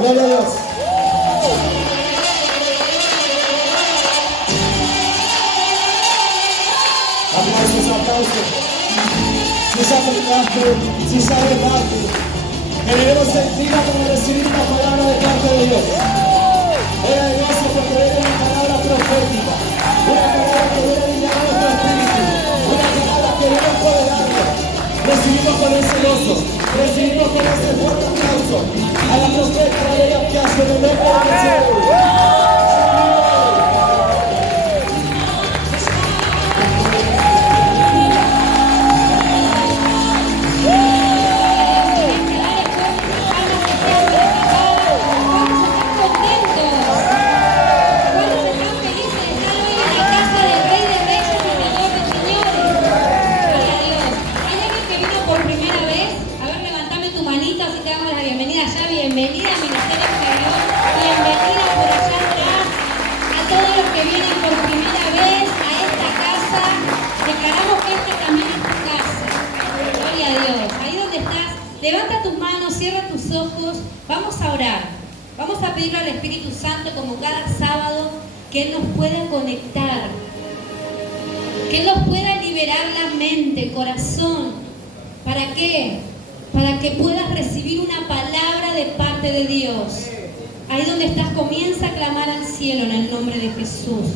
Gloria a Dios. Aplausos, aplausos. Si se acercaste, si se acercaste, queremos sentir como recibir una palabra de parte de Dios. Era de gozo porque viene una palabra profética, una palabra que viene a alinear nuestro espíritu, una palabra que viene a empoderarnos. Recibimos con ese gozo, recibimos con ese fuerte aplauso a la profeta Valeria Piazza en el nombre de Jesús. Levanta tus manos, cierra tus ojos, vamos a orar. Vamos a pedirle al Espíritu Santo, como cada sábado, que Él nos pueda conectar, que Él nos pueda liberar la mente, corazón. ¿Para qué? Para que puedas recibir una palabra de parte de Dios. Ahí donde estás, comienza a clamar al cielo en el nombre de Jesús.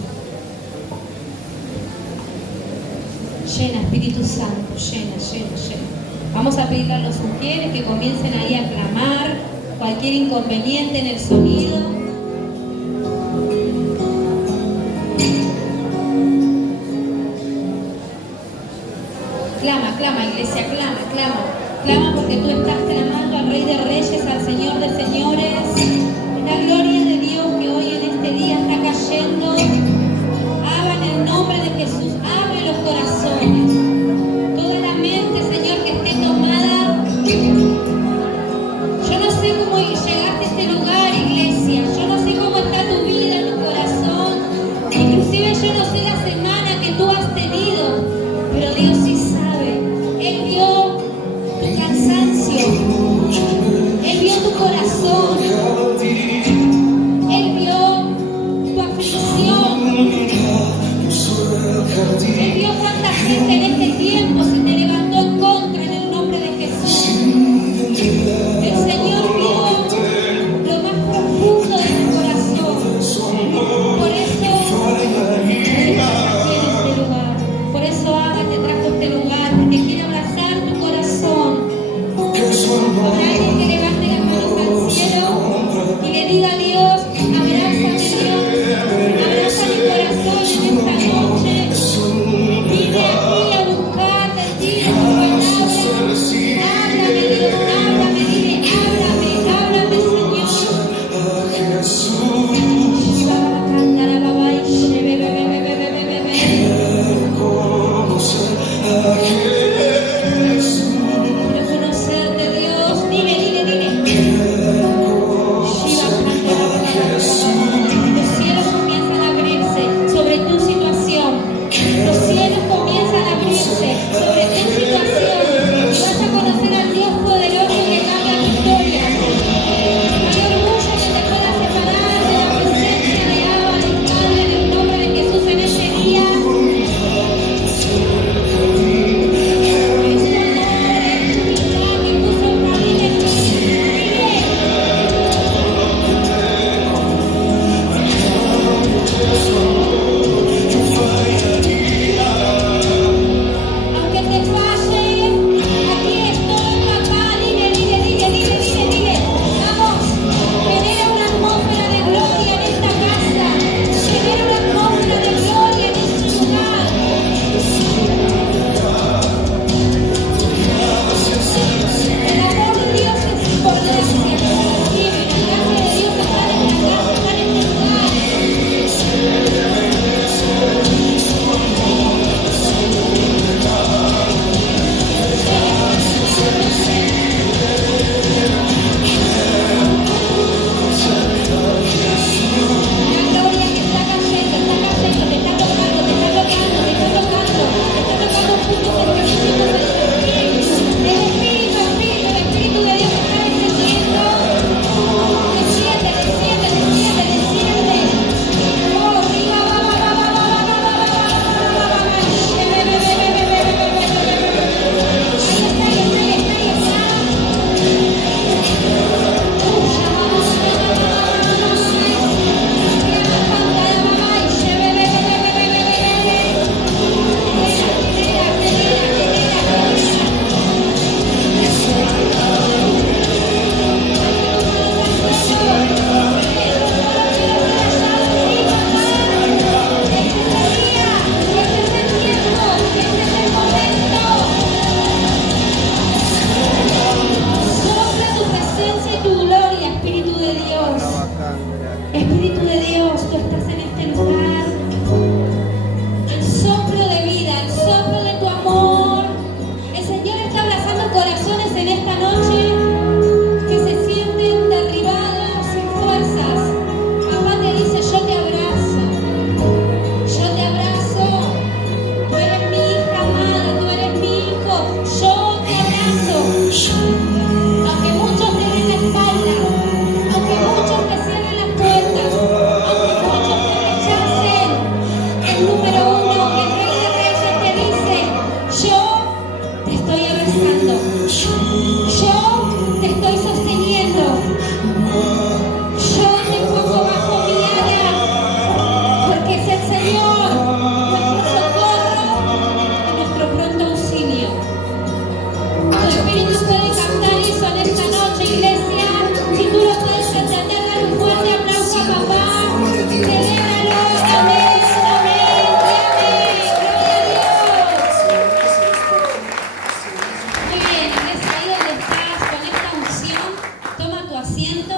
Llena, Espíritu Santo, llena, llena, llena. Vamos a pedirle a los mujeres que comiencen ahí a clamar cualquier inconveniente en el sonido. Clama, clama, iglesia, clama, clama. Clama porque tú estás clamando al Rey de Reyes, al Señor de Señores. La gloria de Dios que hoy en este día está cayendo. Abra en el nombre de Jesús, abre los corazones. Toda la mente, Señor, que esté tomada. Yo no sé cómo llegaste a este lugar, iglesia. Yo no sé cómo está tu vida, tu corazón. Inclusive yo no sé la semana que tú has tenido. Pero Dios sí sabe. Él vio tu cansancio. asiento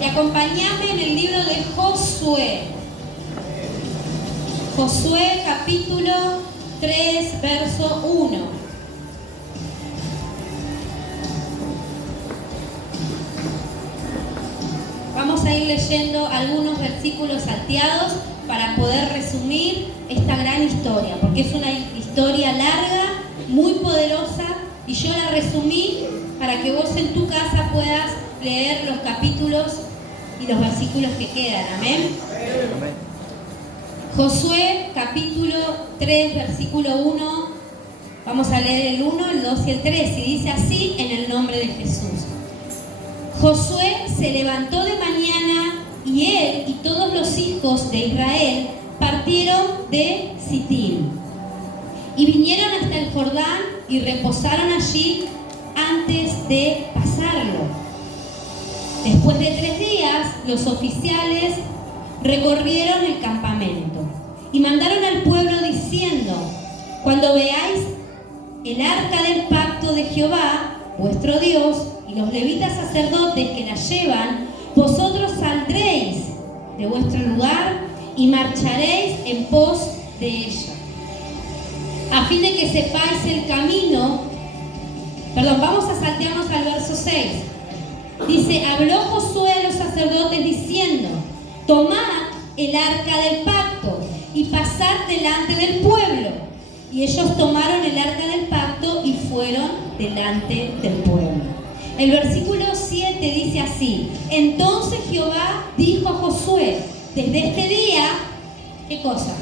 y acompañame en el libro de Josué. Josué capítulo 3, verso 1. Vamos a ir leyendo algunos versículos salteados para poder resumir esta gran historia, porque es una historia larga, muy poderosa, y yo la resumí para que vos en tu casa puedas leer los capítulos y los versículos que quedan. Amén. Josué capítulo 3, versículo 1. Vamos a leer el 1, el 2 y el 3, y dice así en el nombre de Jesús. Josué se levantó de mañana y él y todos los hijos de Israel partieron de Sitín y vinieron hasta el Jordán y reposaron allí antes de pasarlo. Después de 3 días, los oficiales recorrieron el campamento y mandaron al pueblo diciendo: cuando veáis el arca del pacto de Jehová, vuestro Dios, y los levitas sacerdotes que la llevan, vosotros saldréis de vuestro lugar y marcharéis en pos de ella, a fin de que sepáis el camino. Vamos a saltearnos al verso 6. Dice: habló Josué a los sacerdotes diciendo: tomad el arca del pacto y pasad delante del pueblo. Y ellos tomaron el arca del pacto y fueron delante del pueblo. El versículo 7 dice así: entonces Jehová dijo a Josué: desde este día, ¿qué cosa?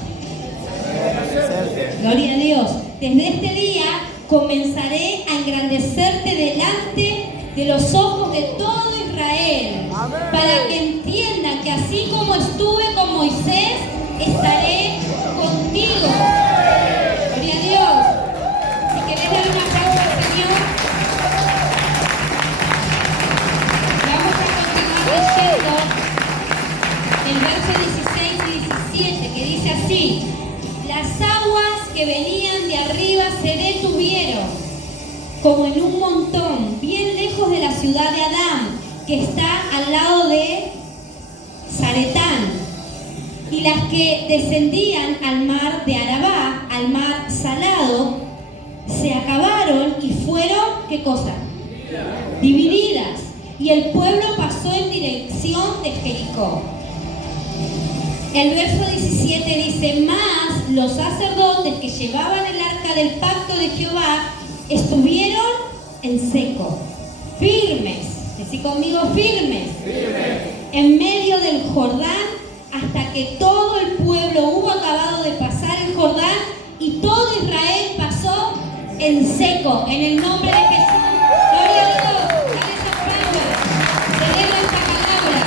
Gloria a Dios. Desde este día comenzaré a engrandecerte delante de los ojos de todo Israel, para que entiendan que así como estuve con Moisés, estaré contigo. Gloria a Dios. Si querés dar un aplauso al Señor, vamos a continuar leyendo el verso 16 y 17, que dice así: las aguas que venían de arriba se detuvieron como en un montón, bien lejos de la ciudad de Adán, que está al lado de Zaretán, y las que descendían al mar de Arabá, al mar salado, se acabaron y fueron, ¿qué cosa? Divididas. Y el pueblo pasó en dirección de Jericó. El verso 17 dice: mas los sacerdotes que llevaban el arca del pacto de Jehová estuvieron en seco, firmes, decí conmigo, firmes, en medio del Jordán, hasta que todo el pueblo hubo acabado de pasar el Jordán y todo Israel pasó en seco, en el nombre de Jesús. Gloria a Dios. Dale ese aplauso. Celebra esta palabra.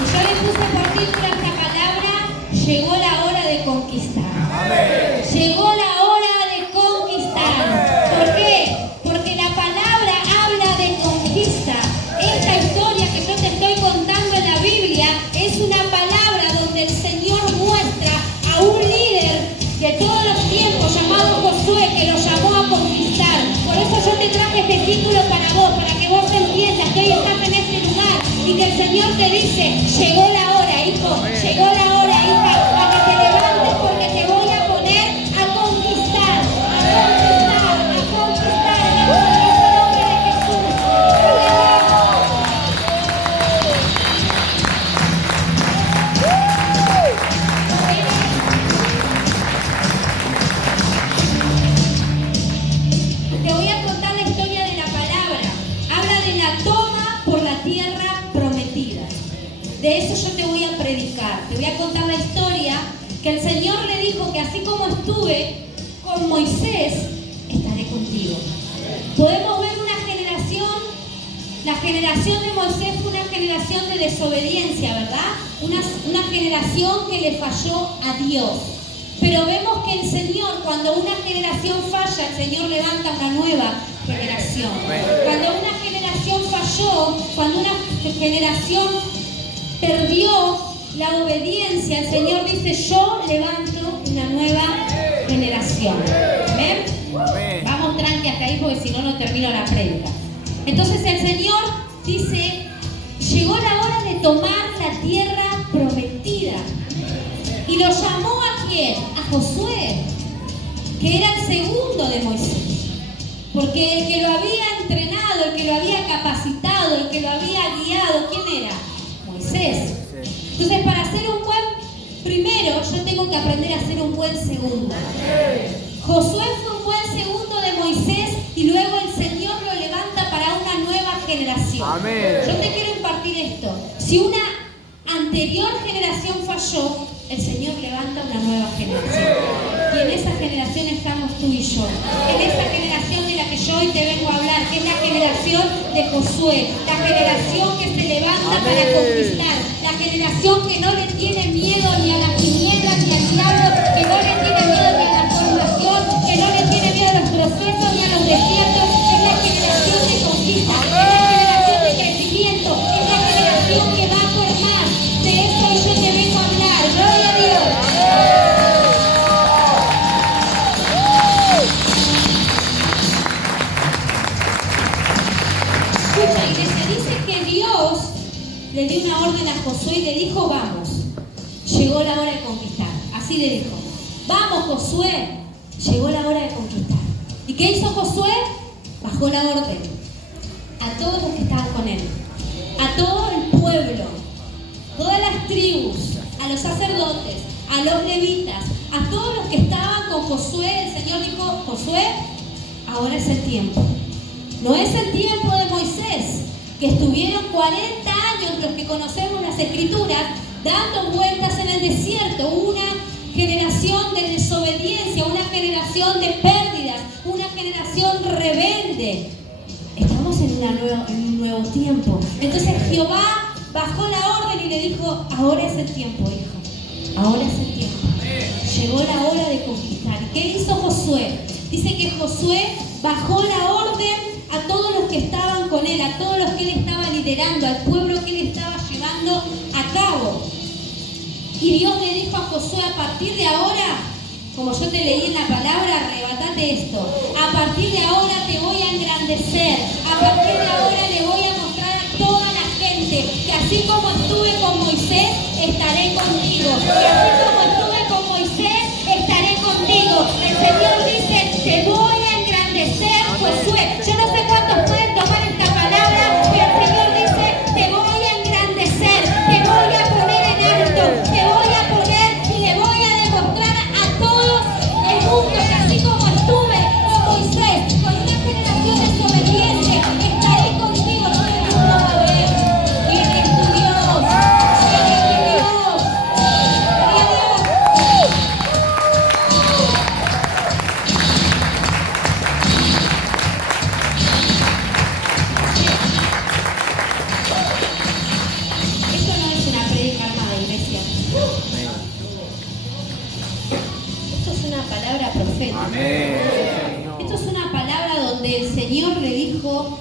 Y yo le puse por título a esta palabra: llegó la hora de conquistar. Amén. Llegó la hora de conquistar. Amén. ¿Por qué? Porque la palabra habla de conquista. Esta historia que yo te estoy contando en la Biblia es una palabra donde el Señor muestra a un líder de todos los tiempos llamado Josué, que lo llamó a conquistar. Por eso yo te traje este título para vos, para que vos entiendas que hoy estás en este lugar y que el Señor te dice: llegó la hora, hijo, llegó la hora, hija, a que te levantes, porque te voy a poner a conquistar, a conquistar, a conquistar en el poderoso nombre de Jesús. Te voy a contar la historia de la palabra. Habla de la toma por la tierra prometida. De eso yo te voy a predicar. Te voy a contar la historia que el Señor le dijo que así como estuve con Moisés, estaré contigo. Podemos ver una generación, la generación de Moisés fue una generación de desobediencia, ¿verdad? Una generación que le falló a Dios. Pero vemos que el Señor, cuando una generación falla, el Señor levanta una nueva generación. Cuando una generación falló, cuando una generación perdió la obediencia, el Señor dice: yo levanto una nueva generación. ¿Ven? Amén. Vamos tranqui hasta ahí porque si no, no termino la prédica. Entonces el Señor dice, llegó la hora de tomar la tierra prometida. Y lo llamó ¿a quién? A Josué, que era el segundo de Moisés. Porque el que lo había entrenado, el que lo había capacitado, el que lo había guiado, ¿quién era? Moisés. Entonces, para ser un buen primero, yo tengo que aprender a ser un buen segundo. Josué fue un buen segundo de Moisés y luego el Señor lo levanta para una nueva generación. Amén. Yo te quiero impartir esto. Si una anterior generación falló, el Señor levanta una nueva generación. Y en esa generación estamos tú y yo. En esa generación de la que yo hoy te vengo a hablar, que es la generación de Josué. La generación que se levanta para conquistar. La generación que no le tiene miedo ni a las tinieblas ni al diablo, que no le tiene miedo ni a la formación, que no le tiene miedo a los procesos ni a los desiertos. Es la generación de conquista, es la generación de crecimiento, es la generación que va a formar. De eso hoy yo te vengo a hablar. Gloria a Dios. Escucha, iglesia, dice que Dios le dio una orden a Josué y le dijo, vamos, llegó la hora de conquistar. Así le dijo, vamos Josué, llegó la hora de conquistar. ¿Y qué hizo Josué? Bajó la orden a todos los que estaban con él, a todo el pueblo, todas las tribus, a los sacerdotes, a los levitas, a todos los que estaban con Josué. El Señor dijo, Josué, ahora es el tiempo. No es el tiempo de Moisés, que estuvieron 40 años, los que conocemos las Escrituras, dando vueltas en el desierto. Una generación de desobediencia, una generación de pérdidas, una generación rebelde. Estamos en un nuevo tiempo. Entonces Jehová bajó la orden y le dijo, ahora es el tiempo, hijo. Ahora es el tiempo. Llegó la hora de conquistar. ¿Y qué hizo Josué? Dice que Josué bajó la orden a todos los que estaban con él, a todos los que él estaba liderando, al pueblo que él estaba llevando a cabo. Y Dios le dijo a Josué, a partir de ahora, como yo te leí en la palabra, arrebatate esto. A partir de ahora te voy a engrandecer. A partir de ahora le voy a mostrar a toda la gente que así como estuve con Moisés, estaré contigo. Y así como estuve con Moisés, estaré contigo. El Señor dice, te voy a engrandecer, Josué. Yo no sé cuántos pueden tomar esta palabra, pero el Señor dice, te voy a engrandecer, te voy a poner en alto, te voy a poner y le voy a demostrar a todos el mundo que así como estuve con Moisés, con una generación desobediente, estaré contigo. No me lo puedo ver. ¿Quién es tu Dios? ¿Quién es tu Dios? ¡Gloria a Dios! Esto no es una prédica armada, iglesia. Esto es una palabra profética. Amén. Esto es una palabra donde el Señor le dijo,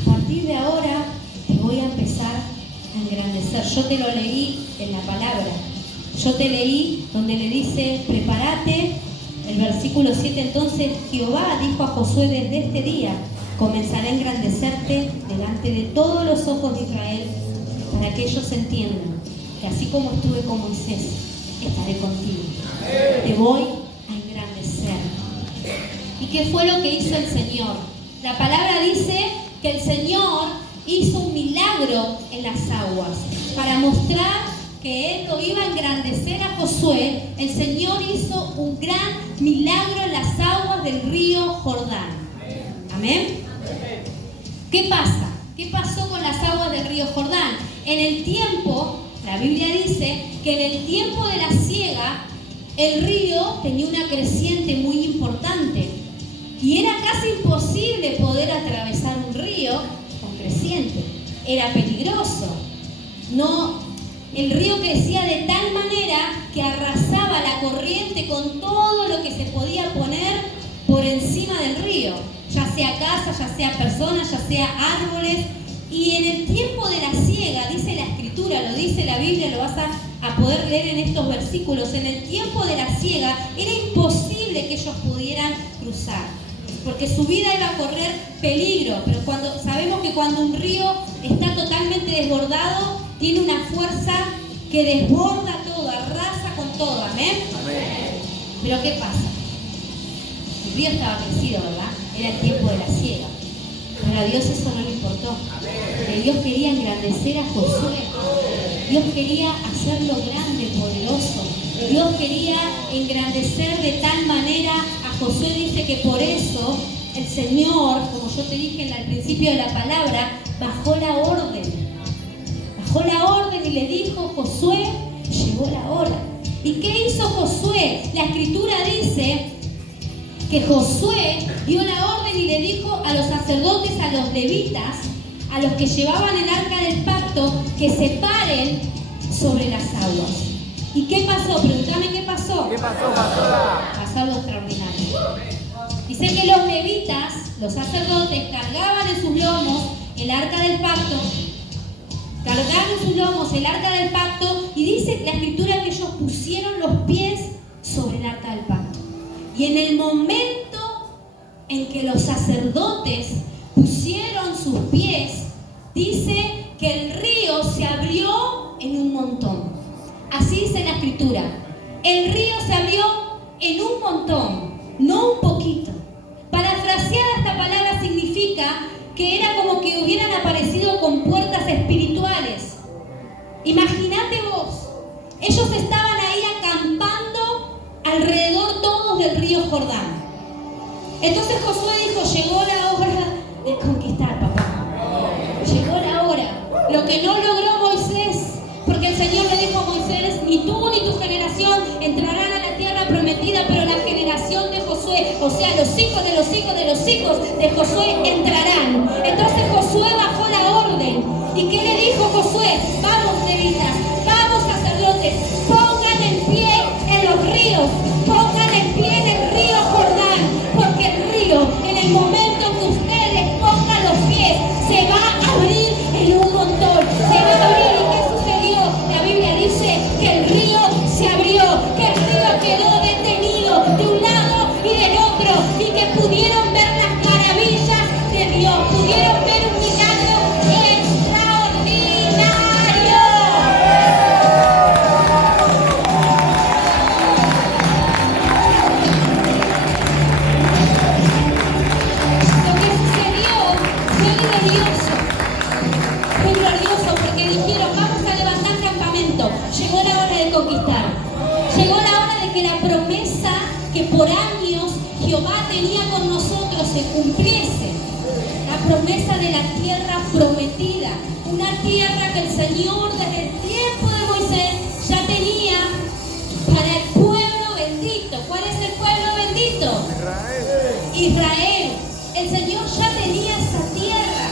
a partir de ahora te voy a empezar a engrandecer. Yo te lo leí en la palabra. Yo te leí donde le dice, prepárate. El versículo 7, entonces Jehová dijo a Josué, desde este día comenzaré a engrandecerte delante de todos los ojos de Israel, para que ellos entiendan que así como estuve con Moisés, estaré contigo. Te voy a engrandecer. ¿Y qué fue lo que hizo el Señor? La palabra dice que el Señor hizo un milagro en las aguas para mostrar que Él lo iba a engrandecer a Josué. El Señor hizo un gran milagro en las aguas del río Jordán. Amén. ¿Qué pasa? ¿Qué pasó con las aguas del río Jordán? En el tiempo, la Biblia dice que en el tiempo de la siega, el río tenía una creciente muy importante y era casi imposible poder atravesar un río con creciente. Era peligroso. El río crecía de tal manera que arrasaba la corriente con todo lo que se podía poner por encima del río, ya sea casa, ya sea personas, ya sea árboles. Y en el tiempo de la siega, dice la Escritura, lo dice la Biblia, lo vas a poder leer en estos versículos, en el tiempo de la siega era imposible que ellos pudieran cruzar, porque su vida iba a correr peligro. Pero sabemos que cuando un río está totalmente desbordado, tiene una fuerza que desborda todo, arrasa con todo. ¿Amén? Pero ¿qué pasa? El río estaba crecido, ¿verdad? Era el tiempo de la siega. Pero a Dios eso no le importó. Porque Dios quería engrandecer a Josué. Dios quería hacerlo grande, poderoso. Dios quería engrandecer de tal manera a Josué. Dice que por eso el Señor, como yo te dije al principio de la palabra, bajó la orden. Bajó la orden y le dijo: Josué, llegó la hora. ¿Y qué hizo Josué? La Escritura dice que Josué dio la orden y le dijo a los sacerdotes, a los levitas, a los que llevaban el arca del pacto, que se paren sobre las aguas. ¿Y qué pasó? Pregúntame qué pasó. ¿Qué pasó, pastora? Pasó algo extraordinario. Dice que los levitas, los sacerdotes, cargaban en sus lomos el arca del pacto. Cargaron en sus lomos el arca del pacto, y dice la Escritura que ellos pusieron los pies sobre el arca del pacto. Y en el momento en que los sacerdotes pusieron sus pies, dice que el río se abrió en un montón. Así dice la Escritura. El río se abrió en un montón, no un poquito. Parafraseada esta palabra significa que era como que hubieran aparecido con puertas espirituales. Imagínate vos, ellos estaban ahí acampando alrededor todos del río Jordán. Entonces Josué dijo: llegó la hora de conquistar, papá. Llegó la hora. Lo que no logró Moisés, porque el Señor le dijo a Moisés: ni tú ni tu generación entrarán a la tierra prometida, pero la generación de Josué, o sea, los hijos de los hijos de los hijos de Josué entrarán. Entonces Josué bajó la orden. ¿Y qué le dijo Josué? Vamos, levitas, vamos, sacerdotes, pongan el pie en los ríos, pongan el pie en el río Jordán, porque el río, en el momento que ustedes pongan los pies, se va a abrir en un montón, se va a abrir. ¿Y qué sucedió? La Biblia dice que el río se abrió, que el río quedó detenido de un lado y del otro, y que pudieron ver las maravillas de Dios, pudieron ver un milagro extraordinario. Lo que sucedió fue glorioso, porque dijeron: vamos a levantar campamento. Llegó la hora de conquistar. Llegó la hora de que la promesa que por años Jehová tenía con nosotros se cumpliese. La promesa de la tierra prometida. Una tierra que el Señor desde el tiempo de Moisés ya tenía para el pueblo bendito. ¿Cuál es el pueblo bendito? Israel. El Señor ya tenía esa tierra.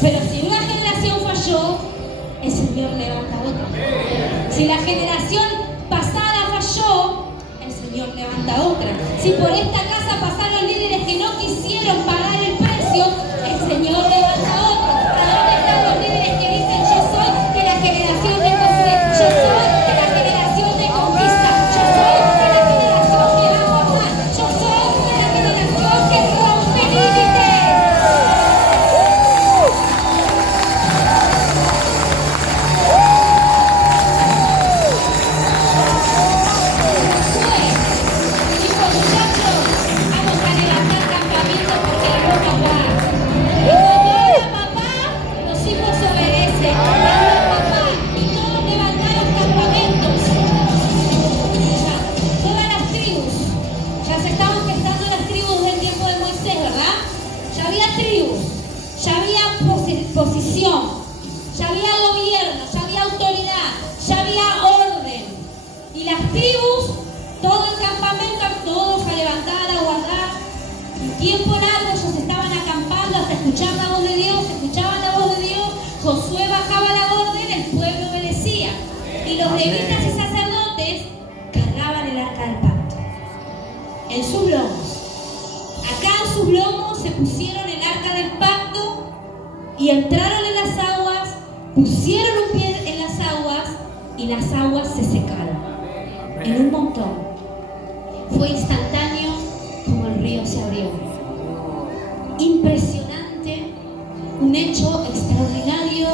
Pero si una generación falló, el Señor levanta otra. Si la generación pasada falló, el Señor levanta otra. Si por esta casa pasaron líderes que no quisieron pagar el precio, el Señor levanta otra. ¿A dónde están los líderes que dicen: yo soy de la generación de Josué, yo soy de la generación de conquista, yo soy de la generación que va a formar, yo soy de la generación que rompe límites? Dijo: muchachos, vamos a levantar campamento porque la ropa va. Y cuando habla papá, los hijos obedecen. Habla papá, y todos levantaron campamentos. Ya, todas las tribus, ya se estaban gestando las tribus del tiempo de Moisés, ¿verdad? Ya había tribus, ya había posición, ya había gobierno, ya había autoridad, ya había orden. Y las tribus, todo el campamento, todos a levantar, a guardar. Un tiempo largo ellos estaban acampando hasta escuchar la voz de Dios, escuchaban la voz de Dios. Josué bajaba la orden, el pueblo obedecía. Y los levitas y sacerdotes cargaban el arca del pacto en sus lomos. Acá en sus lomos se pusieron el arca del pacto y entraron en las aguas, pusieron un pie en las aguas y las aguas se secaron en un montón. Fue instantáneo hecho extraordinario,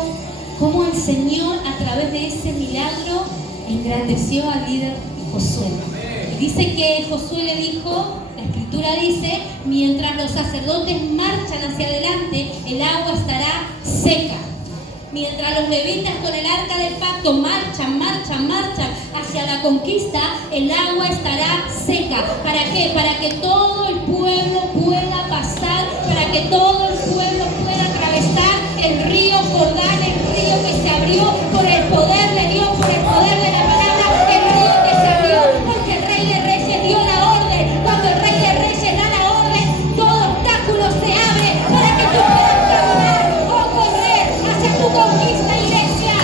cómo el Señor a través de ese milagro engrandeció al líder Josué. Y dice que Josué le dijo, la escritura dice, mientras los sacerdotes marchan hacia adelante, el agua estará seca. Mientras los levitas con el arca del pacto marchan hacia la conquista, el agua estará seca. ¿Para qué? Para que todo el pueblo pueda pasar, para que todo el pueblo pueda atravesar el río Jordán, el río que se abrió por el poder de Dios, por el poder de la palabra, el río que se abrió porque el Rey de Reyes dio la orden. Cuando el Rey de Reyes da la orden, todo obstáculo se abre para que tú puedas caminar o correr hacia tu conquista, iglesia.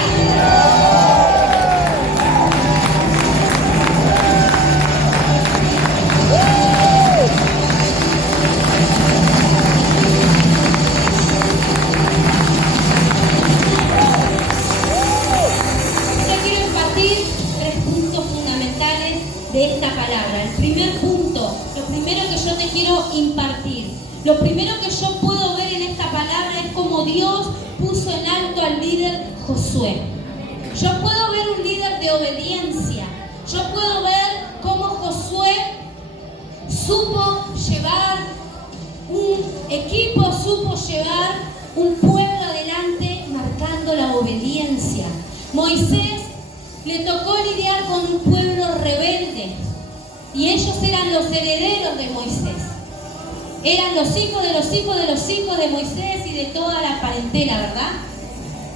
Yo quiero impartir 3 puntos fundamentales de esta palabra. El primer punto, lo primero que yo te quiero impartir, lo primero que yo puedo ver en esta palabra es cómo Dios puso en alto al líder Josué. Yo puedo ver un líder de obediencia. Yo puedo ver cómo Josué supo llevar un equipo, supo llevar un pueblo adelante marcando la obediencia. Moisés le tocó lidiar con un pueblo rebelde y ellos eran los herederos de Moisés. Eran los hijos de los hijos de los hijos de Moisés y de toda la parentela, ¿verdad?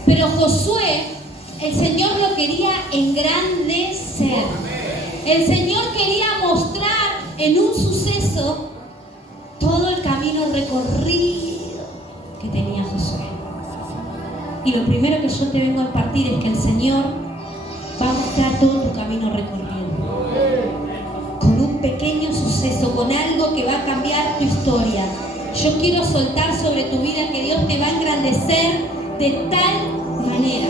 Pero Josué, el Señor lo quería engrandecer. El Señor quería mostrar en un suceso todo el camino recorrido que tenía Josué. Y lo primero que yo te vengo a impartir es que el Señor va a mostrar todo tu camino recorrido. Con un pequeño suceso, con algo que va a cambiar tu historia. Yo quiero soltar sobre tu vida que Dios te va a engrandecer de tal manera.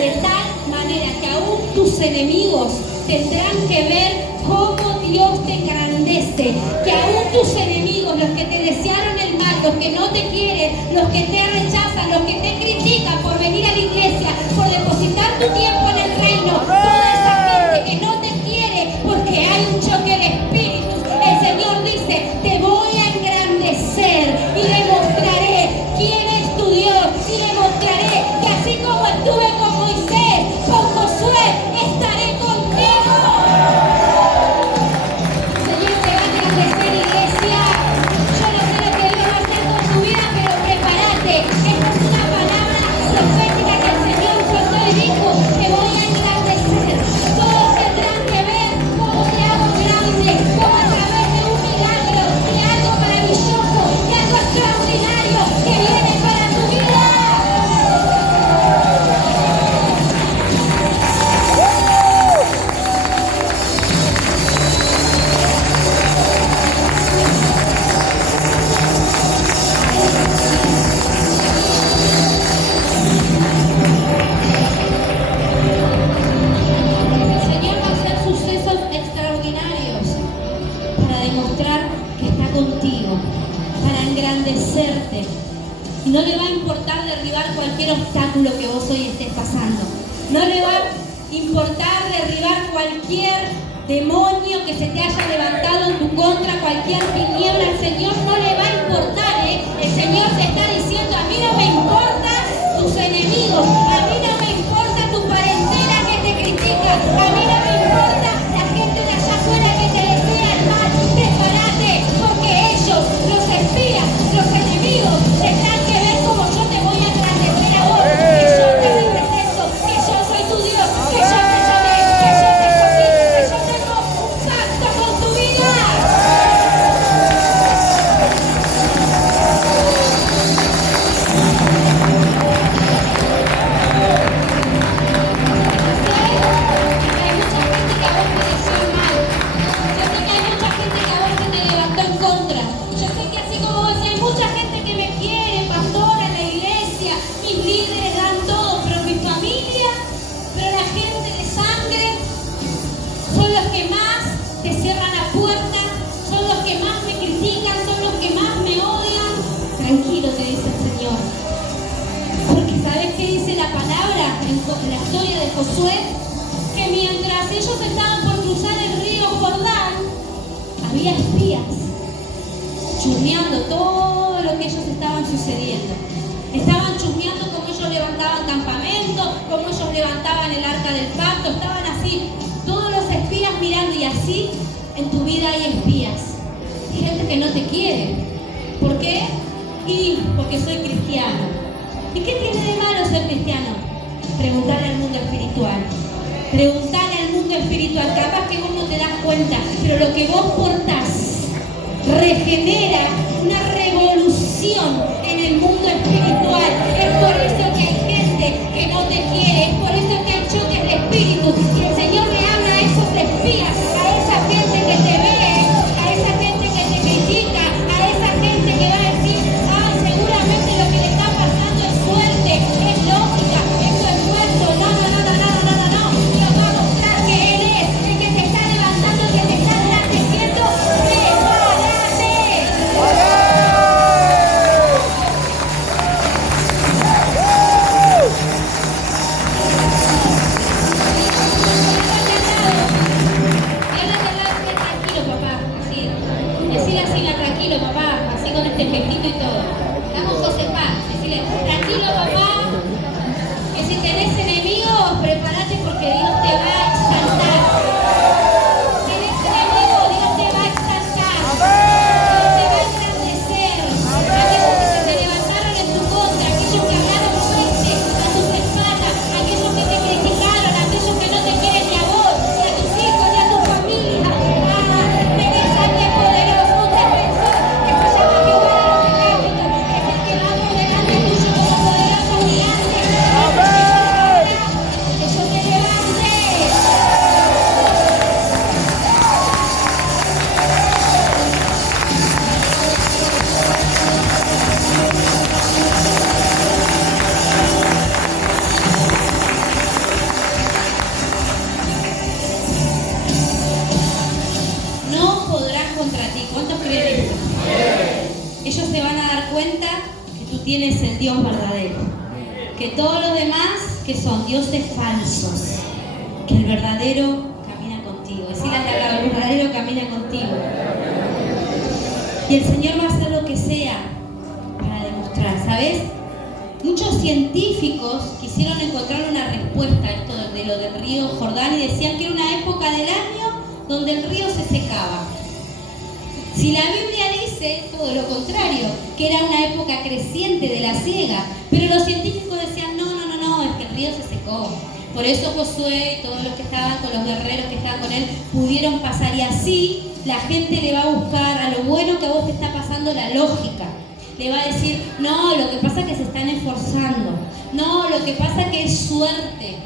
De tal manera que aún tus enemigos tendrán que ver cómo Dios te engrandece. Que aún tus enemigos, los que te desearon el mal, los que no te quieren, los que te rechazan, los que te critican por venir a la iglesia, por depositar tu tiempo en el reino, toda esa gente que no te quiere porque hay un choque de espíritus, el Señor dice, te voy a engrandecer y le mostraré quién es tu Dios y le mostraré que así como estuve con Moisés, con Josué, estaré contigo. Señor, te va a engrandecer, iglesia. Yo no sé lo que Dios va a hacer con tu vida, pero prepárate. Esta es una palabra profética que el Señor soltó y dijo, te voy a engrandecer. Todos tendrán que ver cómo te hago grande, cómo a través de un milagro, de algo maravilloso, de algo extraordinario que viene para tu vida. El Señor va a hacer sucesos extraordinarios para demostrar que está contigo, para engrandecerte. Y no le va a importar derribar cualquier obstáculo que vos hoy estés pasando. No le va a importar derribar cualquier demonio que se te haya levantado en tu contra, cualquier tiniebla. Al Señor no le va a importar, ¿eh? El Señor te está diciendo, a mí no me importan tus enemigos, a mí no me importa tu parentela que te critica, a mí no me importa la gente de allá afuera que te desea el mal. Prepárate, porque ellos, los espías, los enemigos, tendrán que ver cómo yo te voy a engrandecer a vos, que yo te represento, que yo soy tu Dios, que yo te llamé, que yo te escogí, que yo tengo un pacto con tu vida. la historia de Josué, que mientras ellos estaban por cruzar el río Jordán, había espías chusmeando todo lo que ellos estaban sucediendo. Estaban chusmeando cómo ellos levantaban campamento, cómo ellos levantaban el arca del pacto, estaban así, todos los espías mirando, y así en tu vida hay espías. Gente que no te quiere. ¿Por qué? Y porque soy cristiano. ¿Y qué tiene de malo ser cristiano? Preguntarle al mundo espiritual. Preguntarle al mundo espiritual. Capaz que vos no te das cuenta, pero lo que vos portás regenera una revolución en el mundo espiritual. Es por eso que hay gente que no te quiere. Es por eso que hay choques de espíritu. Y el Señor le habla a esos espías, a esa gente que te ve, a esa gente que te critica, a esa gente que va a decir, seguramente lo que le está pasando es suerte, es lógica, es su esfuerzo. No. Dios va a mostrar que Él es el que te está levantando, el que te está enalteciendo. Tranquilo, papá, así con este gestito y todo. Vamos, José Paz, decirle, tranquilo, papá, que si tenés enemigos, prepárate porque Dios te va a exaltar. Tenés enemigos, Dios te va a exaltar. Dios te va a engrandecer. Aquellos que se te levantaron en tu contra, aquellos que hablaron fuerte a tus espaldas, aquellos que te criticaron, aquellos que no te quieren ni a vos, ni a tus hijos, ni a tu familia. Tenés a alguien poderoso, un defensor, que se llama Jehová de los ejércitos, es el que va por delante tuyo como poderoso gigante. Que yo te levante. No podrás contra ti. ¿Cuántos creen esto? Ellos se van a dar cuenta que tú tienes el Dios verdadero. Que todos los demás, que son dioses falsos, que el verdadero camina contigo. Decirle al de al lado, el verdadero camina contigo. Y el Señor va a hacer lo que sea para demostrar, ¿sabes? Muchos científicos quisieron encontrar una respuesta a esto de lo del río Jordán y decían que era una época del año donde el río se secaba. Si la Biblia dice todo lo contrario, que era una época creciente de la siega, pero los científicos decían, no, es que el río se secó. Por eso Josué y todos los que estaban con los guerreros que estaban con él pudieron pasar, y así la gente le va a buscar a lo bueno que a vos te está pasando la lógica. Le va a decir, no, lo que pasa es que se están esforzando, no, lo que pasa es que es suerte,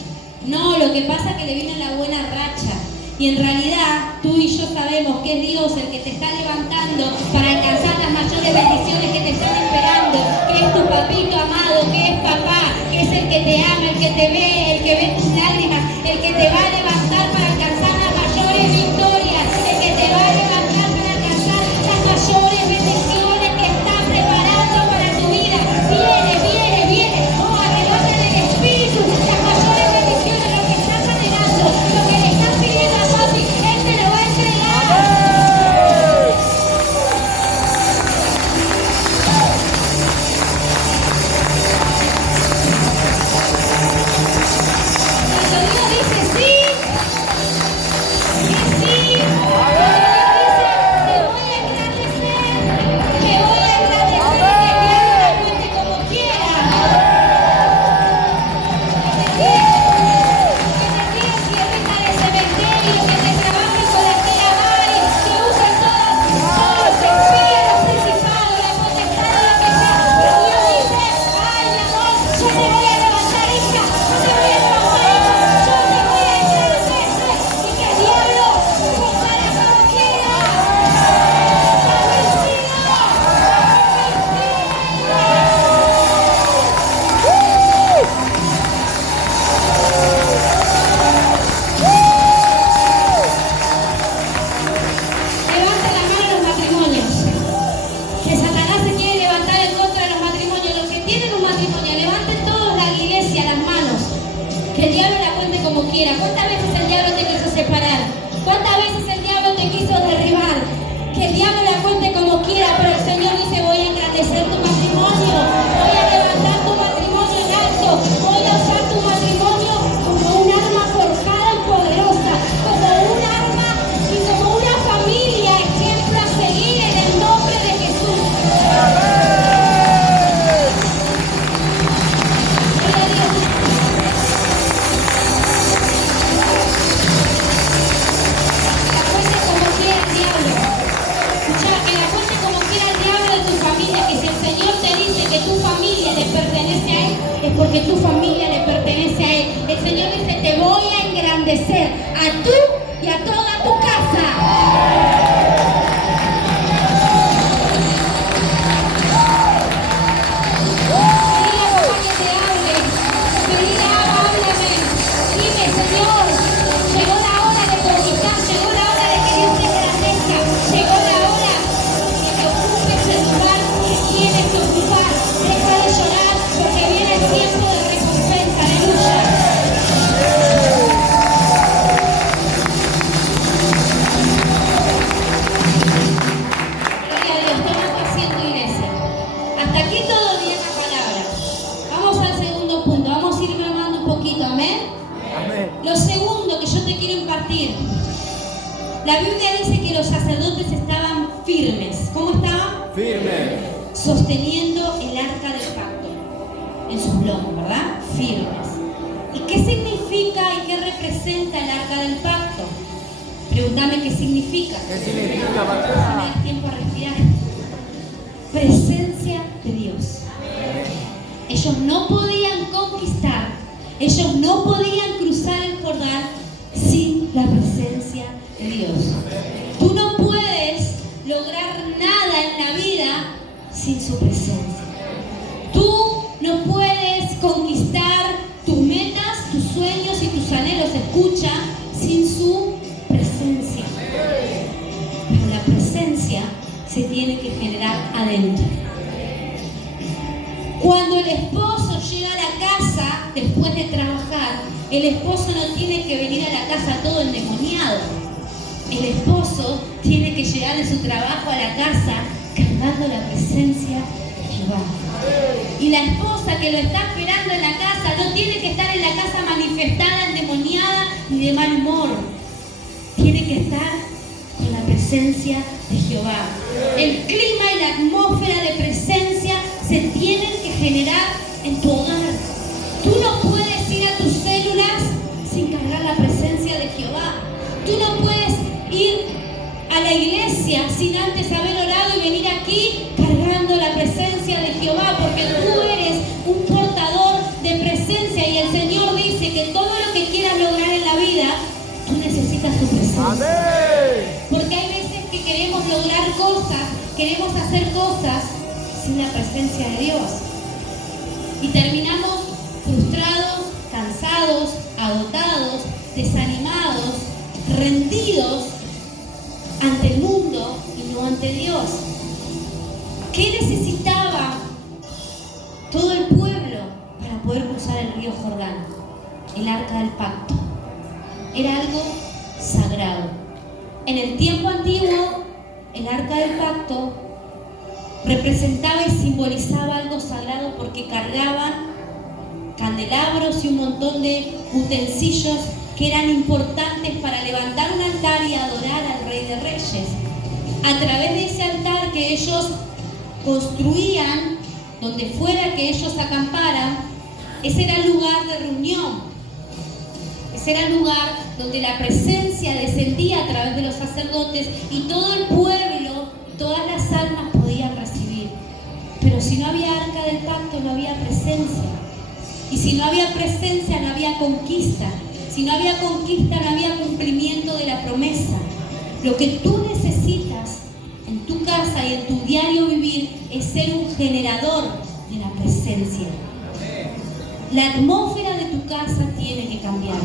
no, lo que pasa es que le viene la buena racha. Y en realidad tú y yo sabemos que es Dios el que te está levantando para alcanzar las mayores bendiciones que te están esperando, que es tu papito amado, que es papá, que es el que te ama, el que te ve, el que ve tus lágrimas, el que te va a levantar para alcanzar las mayores victorias, el que te va a levantar para alcanzar las mayores bendiciones que está preparando para tu vida. Viene, arrebata del Espíritu, las mayores bendiciones, lo que estás anhelando, lo que le estás pidiendo a Dios, Él te lo va a entregar. es porque tu familia le pertenece a Él. El Señor dice, te voy a engrandecer a tú y a toda tu casa. La Biblia dice que los sacerdotes estaban firmes. ¿Cómo estaban? Firmes. Sosteniendo el arca del pacto en sus lomos, ¿verdad? Firmes. ¿Y qué significa y qué representa el arca del pacto? Pregúntame qué significa. ¿Qué significa, No me pastora? da tiempo a respirar. Presencia de Dios. Ellos no podían conquistar, ellos no podían cruzar el Jordán sin la presencia de Dios. Tú no puedes lograr nada en la vida sin su presencia. Tú no puedes conquistar tus metas, tus sueños y tus anhelos, escucha, sin su presencia. Pero la presencia se tiene que generar adentro. Cuando el esposo llega a la casa después de trabajar, el esposo no tiene que venir a la casa todo endemoniado. El esposo tiene que llegar de su trabajo a la casa cargando la presencia de Jehová. Y la esposa que lo está esperando en la casa no tiene que estar en la casa manifestada, endemoniada ni de mal humor. Tiene que estar con la presencia de Jehová. El clima y la atmósfera de presencia se tienen que generar en tu hogar. Tú no puedes ir a tus células sin cargar la presencia de Jehová. Tú no puedes ir a la iglesia sin antes haber orado y venir aquí cargando la presencia de Jehová, porque tú eres un portador de presencia y el Señor dice que todo lo que quieras lograr en la vida, tú necesitas su presencia. Amén. Porque hay veces que queremos lograr cosas, queremos hacer cosas sin la presencia de Dios. Y terminamos frustrados, cansados, agotados, desanimados, rendidos ante el mundo y no ante Dios. ¿Qué necesitaba todo el pueblo para poder cruzar el río Jordán? El arca del pacto. Era algo sagrado. En el tiempo antiguo, el arca del pacto representaba y simbolizaba algo sagrado porque cargaban candelabros y un montón de utensilios que eran importantes para levantar un altar y adorar al Rey de Reyes. A través de ese altar que ellos construían, donde fuera que ellos acamparan, ese era el lugar de reunión. Ese era el lugar donde la presencia descendía a través de los sacerdotes y todo el pueblo, todas las almas podían recibir. Pero si no había arca del pacto, no había presencia. Y si no había presencia, no había conquista. Si no había conquista, no había cumplimiento de la promesa. Lo que tú necesitas en tu casa y en tu diario vivir es ser un generador de la presencia. La atmósfera de tu casa tiene que cambiar.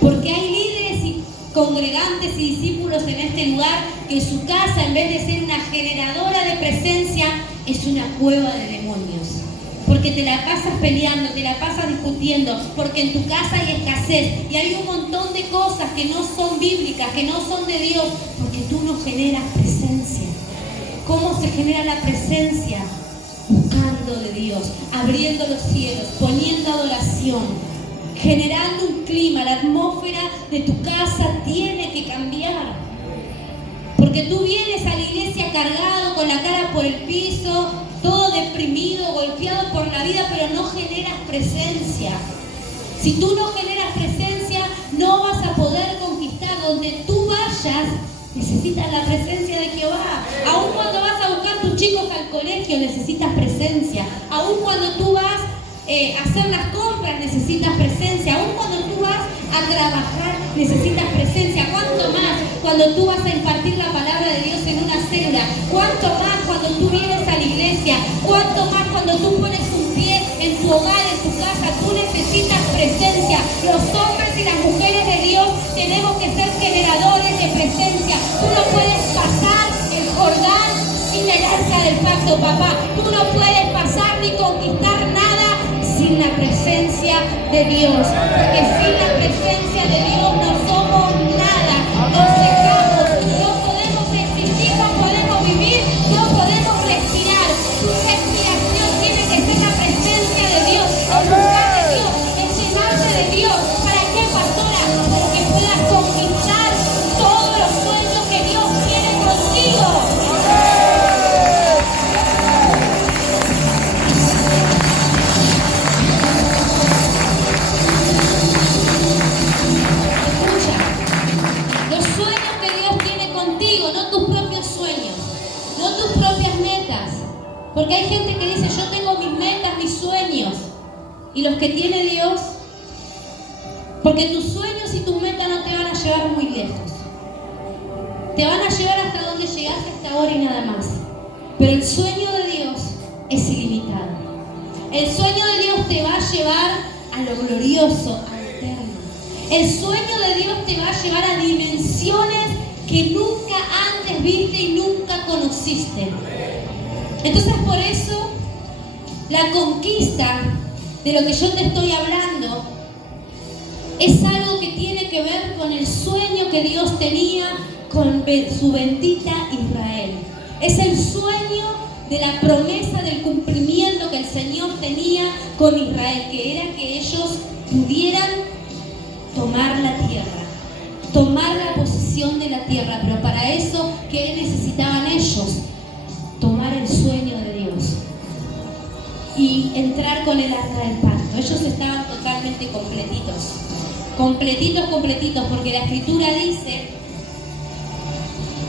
Porque hay líderes y congregantes y discípulos en este lugar que su casa, en vez de ser una generadora de presencia, es una cueva de demonios. Porque te la pasas peleando, te la pasas discutiendo, porque en tu casa hay escasez y hay un montón de cosas que no son bíblicas, que no son de Dios, porque tú no generas presencia. ¿Cómo se genera la presencia? Buscando de Dios, abriendo los cielos, poniendo adoración, generando un clima. La atmósfera de tu casa tiene que cambiar. Porque tú vienes a la iglesia cargado, con la cara por el piso, todo deprimido, golpeado por la vida, pero no generas presencia. Si tú no generas presencia, no vas a poder conquistar. Donde tú vayas, necesitas la presencia de Jehová. Aún cuando vas a buscar tus chicos al colegio, necesitas presencia. Aún cuando tú vas hacer las compras necesitas presencia. Aún cuando tú vas a trabajar necesitas presencia. ¿Cuánto más cuando tú vas a impartir la palabra de Dios en una célula? ¿Cuánto más cuando tú vienes a la iglesia? ¿Cuánto más cuando tú pones un pie en tu hogar, en tu casa? Tú necesitas presencia. Los hombres y las mujeres de Dios tenemos que ser generadores de presencia. Tú no puedes pasar el Jordán sin el arca del pacto, papá. Tú no puedes pasar ni conquistar nada sin la presencia de Dios. Porque sin la presencia de Dios no somos nada. Nos secamos, no podemos existir, no podemos vivir, no podemos respirar. Tu respiración tiene que ser la presencia de Dios, el lugar de Dios, el llenarte de Dios. ¿Para qué, pastora? Para que puedas conquistar todos los sueños que Dios tiene contigo. Los sueños que Dios tiene contigo, no tus propios sueños, no tus propias metas. Porque hay gente que dice, yo tengo mis metas, mis sueños. Y los que tiene Dios, porque tus sueños y tus metas no te van a llevar muy lejos. Te van a llevar hasta donde llegaste hasta ahora y nada más. Pero el sueño de Dios es ilimitado. El sueño de Dios te va a llevar a lo glorioso, a lo eterno. El sueño de Dios te va a llevar a dimensiones que nunca antes viste y nunca conociste. Entonces por eso la conquista de lo que yo te estoy hablando es algo que tiene que ver con el sueño que Dios tenía con su bendita Israel. Es el sueño de la promesa del cumplimiento que el Señor tenía con Israel, que era que ellos pudieran tomar la tierra, tomar la posesión de la tierra. Pero para eso, ¿qué necesitaban ellos? Tomar el sueño de Dios y entrar con el arca del pacto. Ellos estaban totalmente completitos, porque la Escritura dice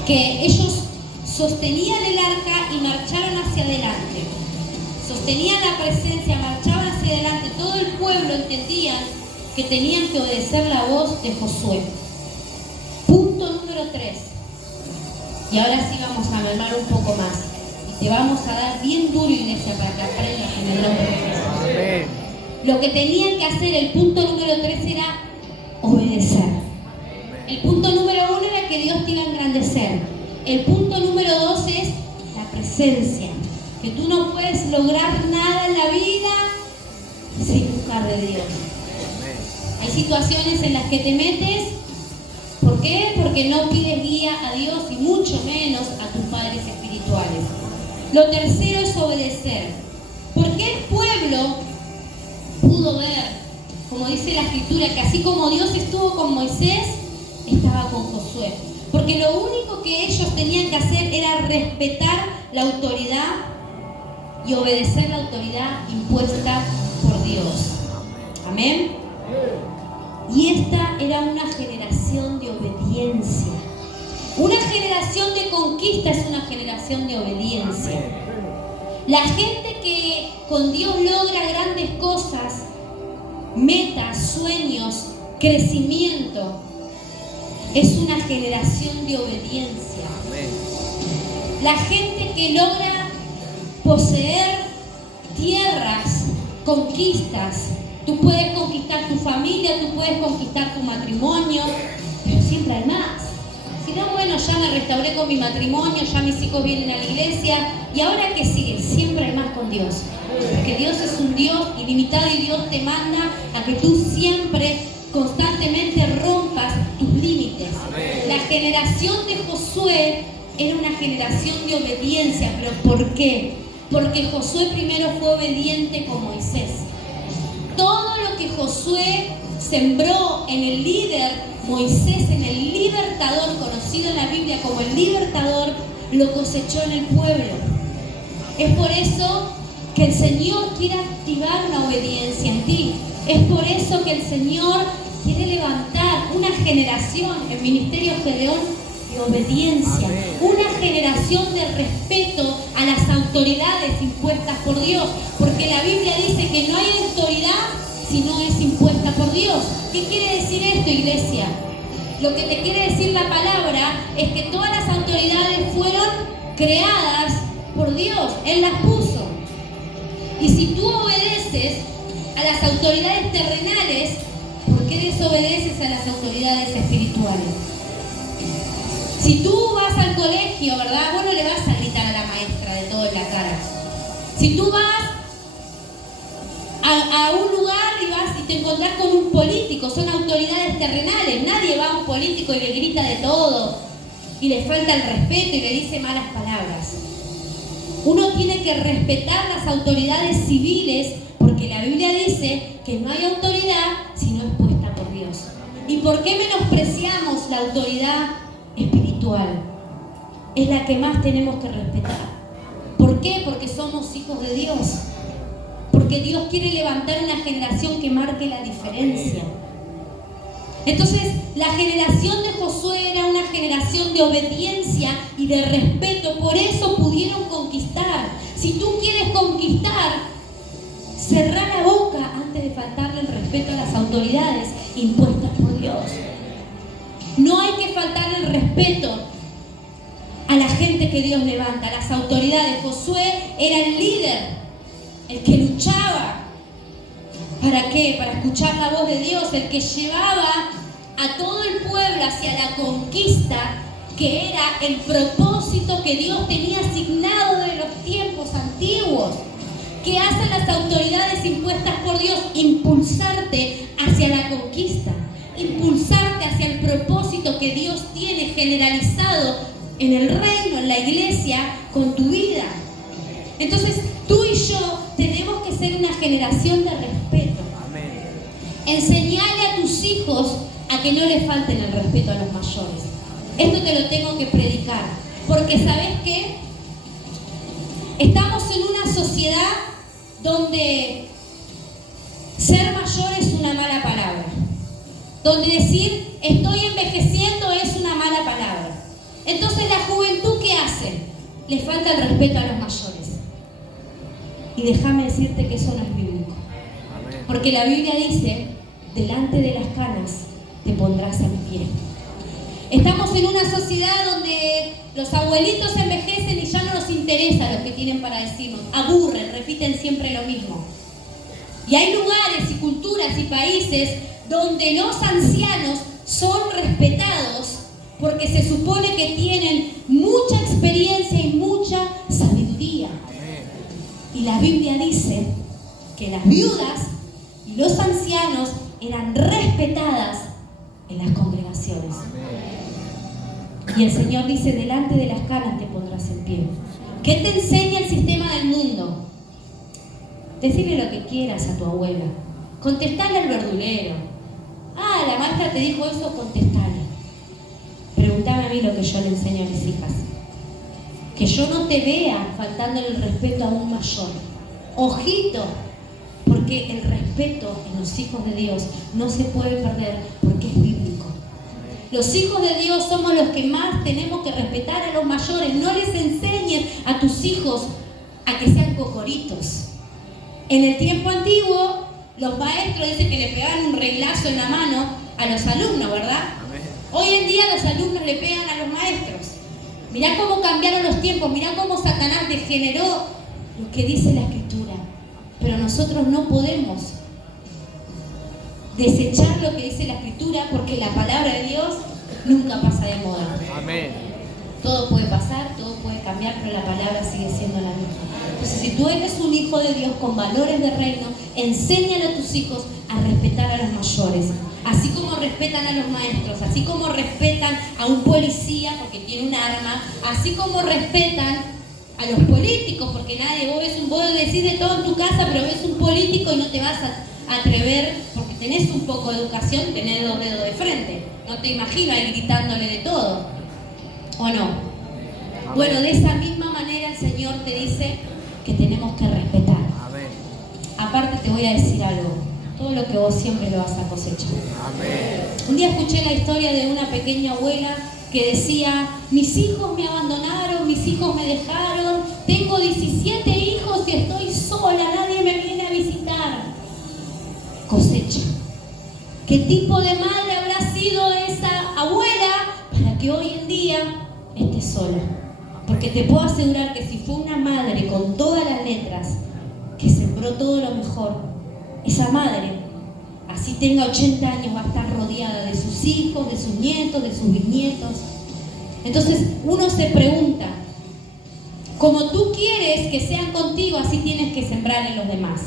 que ellos sostenían el arca y marcharon hacia adelante. Sostenían la presencia, marchaban hacia adelante. Todo el pueblo entendía que tenían que obedecer la voz de Josué. Punto número 3. Y ahora sí vamos a mermar un poco más. Y te vamos a dar bien duro, iglesia, para que aprendas en el nombre de Jesús. Amén. Lo que tenían que hacer, el punto número 3 era obedecer. El punto número 1 era que Dios te iba a engrandecer. El punto número 2 es la presencia. Que tú no puedes lograr nada en la vida sin buscar de Dios. Hay situaciones en las que te metes. ¿Por qué? Porque no pides guía a Dios y mucho menos a tus padres espirituales. Lo tercero es obedecer. ¿Por qué el pueblo pudo ver, como dice la Escritura, que así como Dios estuvo con Moisés, estaba con Josué? Porque lo único que ellos tenían que hacer era respetar la autoridad y obedecer la autoridad impuesta por Dios. Amén. Y esta era una generación de obediencia. Una generación de conquista es una generación de obediencia. La gente que con Dios logra grandes cosas, metas, sueños, crecimiento, es una generación de obediencia. La gente que logra poseer tierras, conquistas. Tú puedes conquistar tu familia, tú puedes conquistar tu matrimonio, pero siempre hay más. Si no, bueno, ya me restauré con mi matrimonio, ya mis hijos vienen a la iglesia, ¿y ahora qué sigue? Siempre hay más con Dios. Porque Dios es un Dios ilimitado y Dios te manda a que tú siempre, constantemente rompas tus límites. La generación de Josué era una generación de obediencia, pero ¿por qué? Porque Josué primero fue obediente con Moisés. Todo lo que Josué sembró en el líder Moisés, en el libertador, conocido en la Biblia como el libertador, lo cosechó en el pueblo. Es por eso que el Señor quiere activar una obediencia en ti. Es por eso que el Señor quiere levantar una generación, el Ministerio Gedeón, que de obediencia, una generación de respeto a las autoridades impuestas por Dios, porque la Biblia dice que no hay autoridad si no es impuesta por Dios. ¿Qué quiere decir esto, iglesia? Lo que te quiere decir la palabra es que todas las autoridades fueron creadas por Dios, Él las puso. Y si tú obedeces a las autoridades terrenales, ¿por qué desobedeces a las autoridades espirituales? Si tú vas al colegio, ¿verdad? Vos no le vas a gritar a la maestra de todo en la cara. Si tú vas a un lugar y te encontrás con un político, son autoridades terrenales. Nadie va a un político y le grita de todo y le falta el respeto y le dice malas palabras. Uno tiene que respetar las autoridades civiles, porque la Biblia dice que no hay autoridad si no es puesta por Dios. ¿Y por qué menospreciamos la autoridad espiritual? Es la que más tenemos que respetar. ¿Por qué? Porque somos hijos de Dios. Porque Dios quiere levantar una generación que marque la diferencia. Entonces, la generación de Josué era una generación de obediencia y de respeto. Por eso pudieron conquistar. Si tú quieres conquistar, cerrá la boca antes de faltarle el respeto a las autoridades impuestas por Dios. No hay que faltarle el respeto a la gente que Dios levanta, a las autoridades. Josué era el líder, el que luchaba. ¿Para qué? Para escuchar la voz de Dios, el que llevaba a todo el pueblo hacia la conquista, que era el propósito que Dios tenía asignado de los tiempos antiguos. ¿Qué hacen las autoridades impuestas por Dios? Impulsarte hacia la conquista, impulsarte hacia el propósito que Dios tiene generalizado en el reino, en la iglesia, con tu vida. Entonces, tú y yo tenemos que ser una generación de respeto. Amén. Enseñale a tus hijos a que no le falten el respeto a los mayores. Esto te lo tengo que predicar, porque ¿sabes qué? Estamos en una sociedad donde ser mayor es una mala palabra, donde decir estoy envejeciendo es una mala palabra. Entonces la juventud, ¿qué hace? Le falta el respeto a los mayores. Y déjame decirte que eso no es bíblico. Amén. Porque la Biblia dice, delante de las canas te pondrás en pie. Estamos en una sociedad donde los abuelitos envejecen y ya no nos interesa lo que tienen para decirnos. Aburren, repiten siempre lo mismo. Y hay lugares y culturas y países donde los ancianos son respetados porque se supone que tienen mucha experiencia y mucha sabiduría. Y la Biblia dice que las viudas y los ancianos eran respetadas en las congregaciones. Y el Señor dice, delante de las canas te pondrás en pie. ¿Qué te enseña el sistema del mundo? Decirle lo que quieras a tu abuela. Contestarle al verdulero. Ah, la maestra te dijo eso, contestale. Preguntame a mí lo que yo le enseño a mis hijas. Que yo no te vea faltándole el respeto a un mayor. Ojito, porque el respeto en los hijos de Dios no se puede perder porque es bíblico. Los hijos de Dios somos los que más tenemos que respetar a los mayores. No les enseñes a tus hijos a que sean cocoritos. En el tiempo antiguo, los maestros dicen que le pegaban un reglazo en la mano a los alumnos, ¿verdad? Hoy en día los alumnos le pegan a los maestros. Mirá cómo cambiaron los tiempos, mirá cómo Satanás degeneró lo que dice la Escritura. Pero nosotros no podemos desechar lo que dice la Escritura, porque la palabra de Dios nunca pasa de moda. Amén. Todo puede pasar, todo puede cambiar, pero la palabra sigue siendo la misma. Entonces, si tú eres un hijo de Dios con valores de reino, enséñale a tus hijos a respetar a los mayores. Así como respetan a los maestros, así como respetan a un policía porque tiene un arma, así como respetan a los políticos, porque vos decís de todo en tu casa, pero ves un político y no te vas a atrever, porque tenés un poco de educación, tenés 2 dedos de frente. No te imagino ahí gritándole de todo, ¿o no? Amén. Bueno, de esa misma manera el Señor te dice que tenemos que respetar. Amén. Aparte te voy a decir algo, todo lo que vos siempre lo vas a cosechar. Amén. Un día escuché la historia de una pequeña abuela que decía, mis hijos me abandonaron, mis hijos me dejaron, tengo 17 hijos y estoy sola, nadie me viene a visitar. Cosecha. ¿Qué tipo de madre habrá sido esa abuela para que hoy en día esté sola? Porque te puedo asegurar que si fue una madre con todas las letras, que sembró todo lo mejor, esa madre, así tenga 80 años, va a estar rodeada de sus hijos, de sus nietos, de sus bisnietos. Entonces uno se pregunta, como tú quieres que sean contigo, así tienes que sembrar en los demás.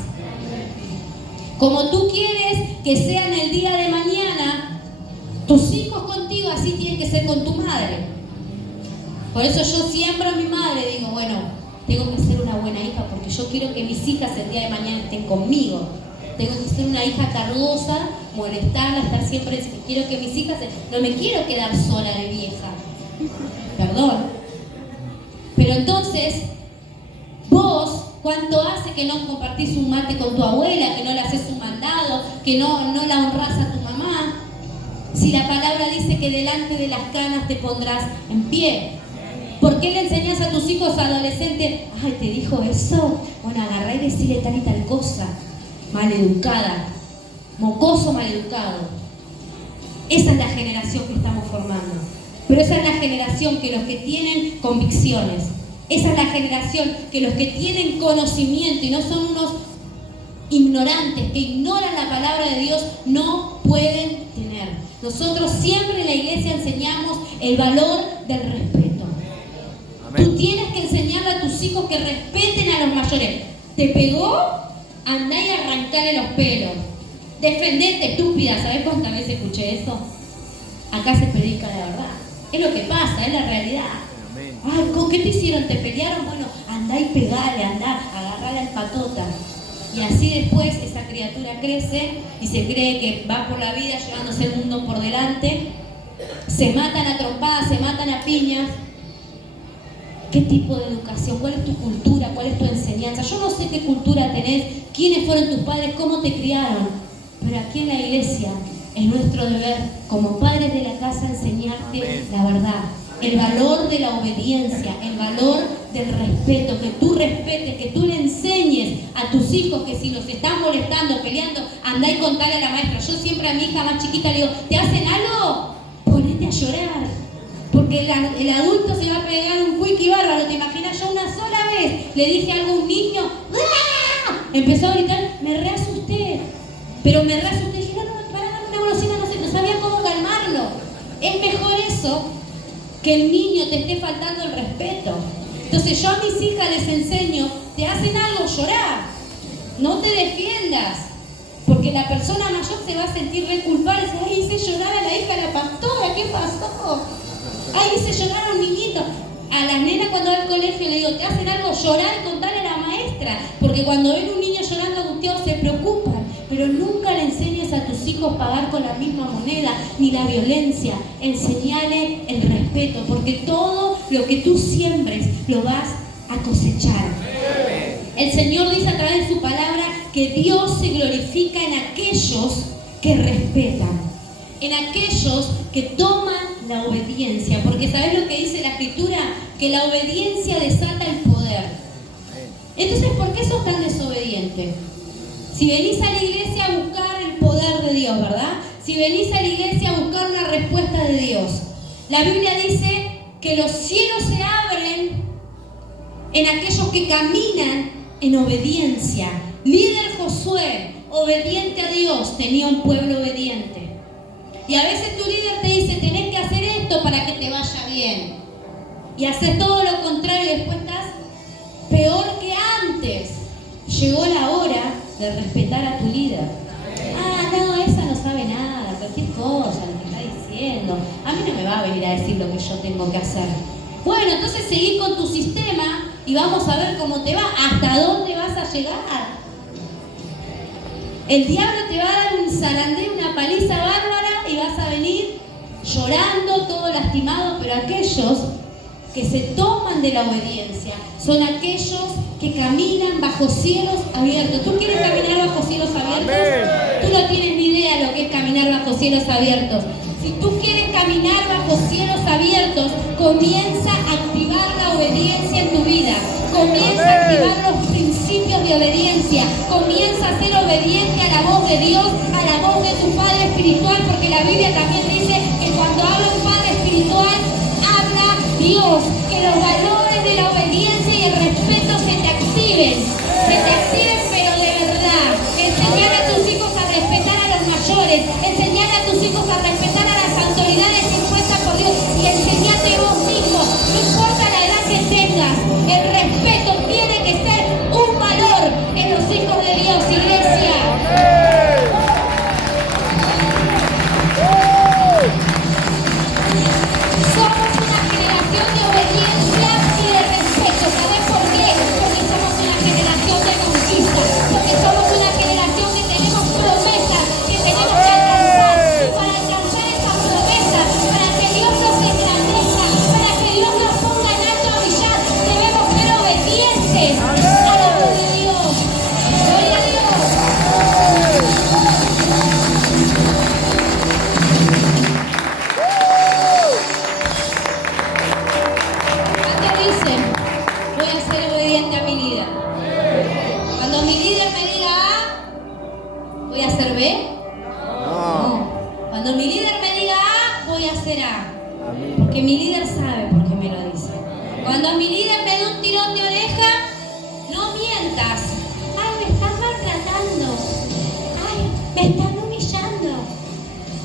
Como tú quieres que sean el día de mañana, tus hijos contigo, así tienen que ser con tu madre. Por eso yo siembro a mi madre, digo, bueno, tengo que ser una buena hija porque yo quiero que mis hijas el día de mañana estén conmigo. Tengo que ser una hija cargosa, molestarla, estar siempre. Quiero que mis hijas, no me quiero quedar sola de vieja. Perdón. Pero entonces, vos, ¿cuánto hace que no compartís un mate con tu abuela, que no le haces un mandado, que no la honrás a tu mamá? Si la palabra dice que delante de las canas te pondrás en pie. ¿Por qué le enseñas a tus hijos adolescentes? Ay, ¿te dijo eso? Bueno, agarrá y decirle tal y tal cosa. Maleducada. Mocoso maleducado. Esa es la generación que estamos formando. Pero esa es la generación que los que tienen convicciones, esa es la generación que los que tienen conocimiento y no son unos ignorantes que ignoran la palabra de Dios, no pueden tener. Nosotros siempre en la iglesia enseñamos el valor del respeto. Amén. Tú tienes que enseñarle a tus hijos que respeten a los mayores. ¿Te pegó? Andá y arrancale los pelos. Defendete, estúpida. ¿Sabés cuántas veces escuché eso? Acá se predica la verdad. Es lo que pasa, es la realidad. Amén. Ay, ¿con qué te hicieron? ¿Te pelearon? Bueno, andá y pegale, andá, agarrale al patota. Y así después esa criatura crece y se cree que va por la vida llevándose el mundo por delante. Se matan a trompadas, se matan a piñas. ¿Qué tipo de educación? ¿Cuál es tu cultura? ¿Cuál es tu enseñanza? Yo no sé qué cultura tenés, quiénes fueron tus padres, cómo te criaron. Pero aquí en la iglesia es nuestro deber, como padres de la casa, enseñarte Amén. La verdad. El valor de la obediencia, el valor del respeto, que tú respetes, que tú le enseñes a tus hijos que si los están molestando, peleando, andá y contale a la maestra. Yo siempre a mi hija más chiquita le digo, ¿te hacen algo? Ponete a llorar. Porque el adulto se va a pegar un quickie bárbaro, ¿te imaginas? Yo una sola vez le dije algo a un niño, ¡ah! Empezó a gritar, me reasusté. Pero me reasusté, dije, no, para darme una golosina, no sabía cómo calmarlo. Es mejor eso que el niño te esté faltando el respeto. Entonces yo a mis hijas les enseño, te hacen algo, llorar. No te defiendas. Porque la persona mayor se va a sentir re culpable. Ay, hice llorar a la hija de la pastora, ¿qué pasó? Ay, hice llorar a un niñito. A las nenas cuando va al colegio le digo, te hacen algo, llorar y contarle a la maestra. Porque cuando ven un niño llorando angustiado se preocupan. Pero nunca le enseñes a tus hijos a pagar con la misma moneda, ni la violencia. Enseñale el respeto, porque todo lo que tú siembres lo vas a cosechar. El Señor dice a través de su palabra que Dios se glorifica en aquellos que respetan, en aquellos que toman la obediencia. Porque ¿sabes lo que dice la Escritura? Que la obediencia desata el poder. Entonces, ¿por qué sos tan desobediente? Si venís a la iglesia a buscar el poder de Dios, ¿verdad? Si venís a la iglesia a buscar una respuesta de Dios. La Biblia dice que los cielos se abren en aquellos que caminan en obediencia. Líder Josué, obediente a Dios, tenía un pueblo obediente. Y a veces tu líder te dice, tenés que hacer esto para que te vaya bien. Y haces todo lo contrario y después estás peor que antes. Llegó la hora de respetar a tu líder. Ah, no, esa no sabe nada, cualquier cosa, lo que está diciendo. A mí no me va a venir a decir lo que yo tengo que hacer. Bueno, entonces seguí con tu sistema y vamos a ver cómo te va, hasta dónde vas a llegar. El diablo te va a dar un zarandeo, una paliza bárbara y vas a venir llorando, todo lastimado, pero aquellos que se toman de la obediencia son aquellos que caminan bajo cielos abiertos. ¿Tú quieres caminar bajo cielos abiertos? Tú no tienes ni idea de lo que es caminar bajo cielos abiertos. Si tú quieres caminar bajo cielos abiertos, comienza a activar la obediencia en tu vida. Comienza a activar los principios de obediencia. Comienza a ser obediente a la voz de Dios, a la voz de tu Padre espiritual, porque la Biblia también dice que cuando habla un Padre espiritual, habla Dios. Que los valores de la obediencia y el respeto se te activen. Se te activen, pero de verdad. Enseñar a tus hijos a respetar a los mayores. Enseñar a tus hijos a respetar a las autoridades impuestas por Dios. Y enseñate vos mismo. No importa la edad que tengas. El respeto tiene que ser un valor en los hijos de Dios, iglesia. Somos una generación de obediencia y de respeto. ¿Sabes por qué? Porque somos una generación de conquista. Porque somos una generación que tenemos promesas, que tenemos que alcanzar. Y para alcanzar esas promesas, para que Dios nos engrandezca, para que Dios nos ponga en alto a brillar, debemos ser obedientes a la voz de Dios. Gloria a Dios. ¿Cuántos dicen? Voy a ser obediente a mi líder. Cuando mi líder me diga A, ¿voy a hacer B? No. Cuando mi líder me diga A, voy a hacer A. Porque mi líder sabe por qué me lo dice. Cuando mi líder me dé un tirón de oreja, no mientas. Ay, me están maltratando. Ay, me están humillando.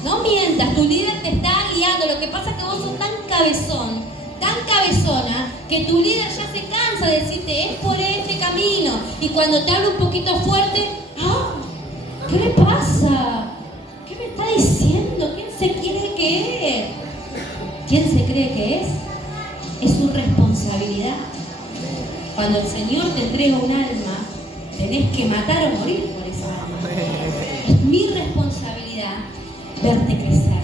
No mientas, tu líder te está guiando. Lo que pasa es que vos sos tan cabezón, tan cabezona, que tu líder ya se cansa de decirte, es por este camino. Y cuando te habla un poquito fuerte, ¡ah! ¿Qué le pasa? ¿Qué me está diciendo? ¿Quién se cree que es? ¿Quién se cree que es? Es su responsabilidad. Cuando el Señor te entrega un alma, tenés que matar o morir por esa alma. Es mi responsabilidad verte crecer.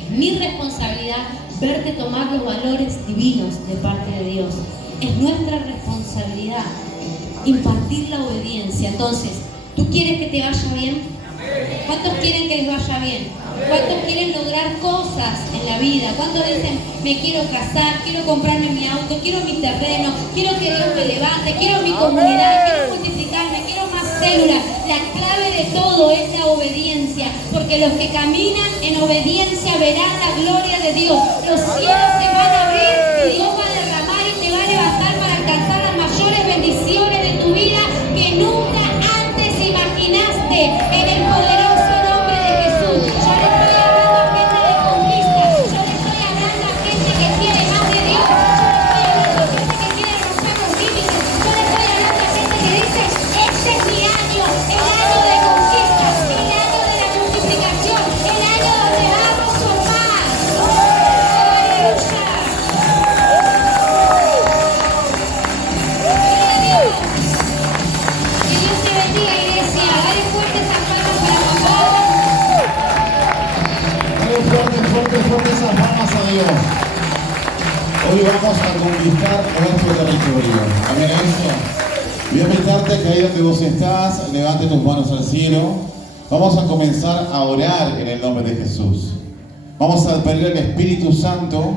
Es mi responsabilidad verte tomar los valores divinos de parte de Dios. Es nuestra responsabilidad impartir la obediencia. Entonces, ¿tú quieres que te vaya bien? ¿Cuántos quieren que les vaya bien? ¿Cuántos quieren lograr cosas en la vida? ¿Cuántos dicen, me quiero casar, quiero comprarme mi auto, quiero mi terreno, quiero que Dios me levante, quiero mi comunidad, quiero multiplicarme, quiero más células? La clave de todo es la obediencia, porque los que caminan en obediencia verán la gloria de Dios. Los cielos se van a abrir y Dios va a derramar y te va a levantar para alcanzar las mayores bendiciones de tu vida que nunca antes imaginaste, en el poderoso nombre de Jesús. Yo le estoy hablando a gente de conquista, yo le estoy hablando a gente que quiere más de Dios, yo le estoy hablando a gente que quiere romper los límites, yo le estoy hablando a gente que dice, este es mi año, el año de conquista, el año de la multiplicación, el año donde vamos por más. ¡Aleluya! ¡Gloria a Dios! Que Dios te bendiga, iglesia. Dale fuertes aplausos para papá. Dale fuerte esas palmas a Dios. Hoy vamos a conquistar nuestro territorio. Amén, eso. Voy a invitarte que ahí donde vos estás, levante tus manos al cielo. Vamos a comenzar a orar en el nombre de Jesús. Vamos a pedir al Espíritu Santo